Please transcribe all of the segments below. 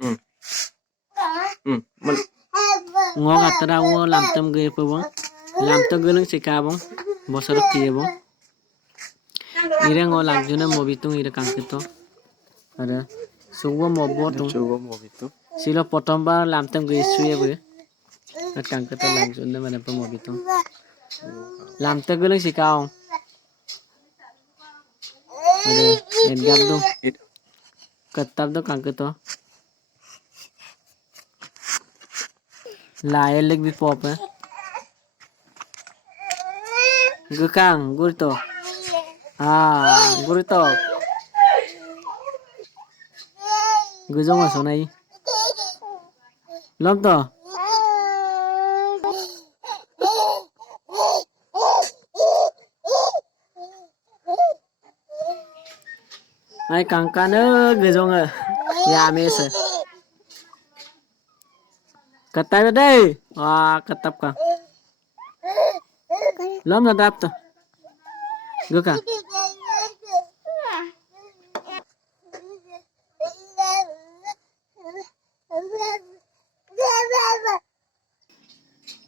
Hmm. Mun Ngo kata wo lam tam ge po bong. Lam tam ge nang sika bong. Bosarok tiye bong. Ire ngo lam juna mobitung ire kangkito. Ada suwa mobotung. coba mau itu. Silo potomba lam tam ge suye be. At kangkito lam juna mana pa mobitung. Lam tam ge nang sika bong. Ada engam do. Itu. Katab do kangkito. Lael leg bi pop eh. Gukang gurito. Gurito. Gujong aso nai. Lom to. Ai kangkan gujong ya mes. Katai đây. Katap ka. Lom na dap to. Gukang.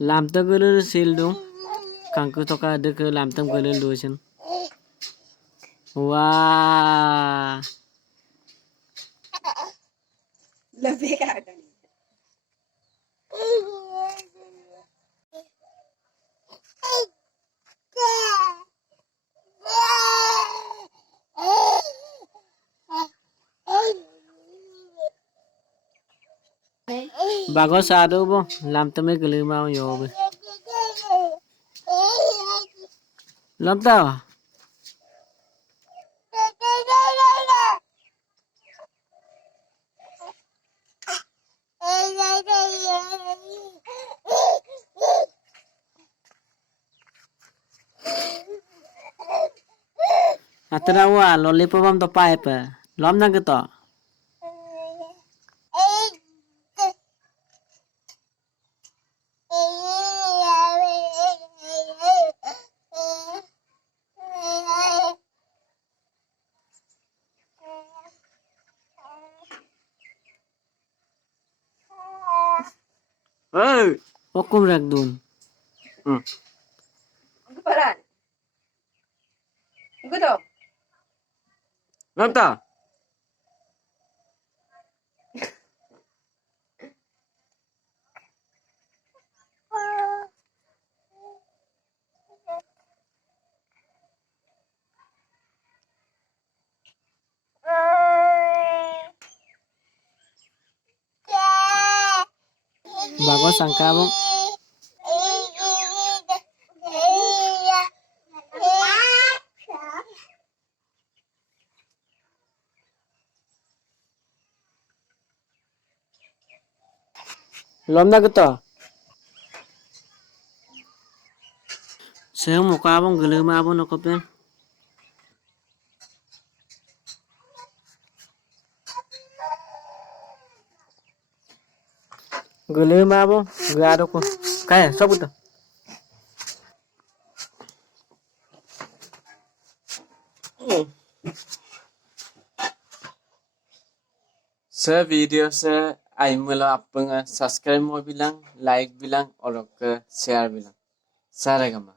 Lam tam gulur sil dong. Kangkito ka dek lam tam gulur lusin. Wah. Lebih kan. Bago sado bo. Lam tam me gulur mau yo be. Lom tao. Atra wa lollipop am to pipe. Lom na to. Hey. Okum rak dun. Ang kapalan. Ang to. Lom ta. Bago sangka bo. Lom na to. Saya muka abang gulur ma abang nokopen. Gulur ma abang gado ko. Kaya sob to. Video se ai mula apeng subscribe mo bilang, like bilang, or share bilang. Saragama.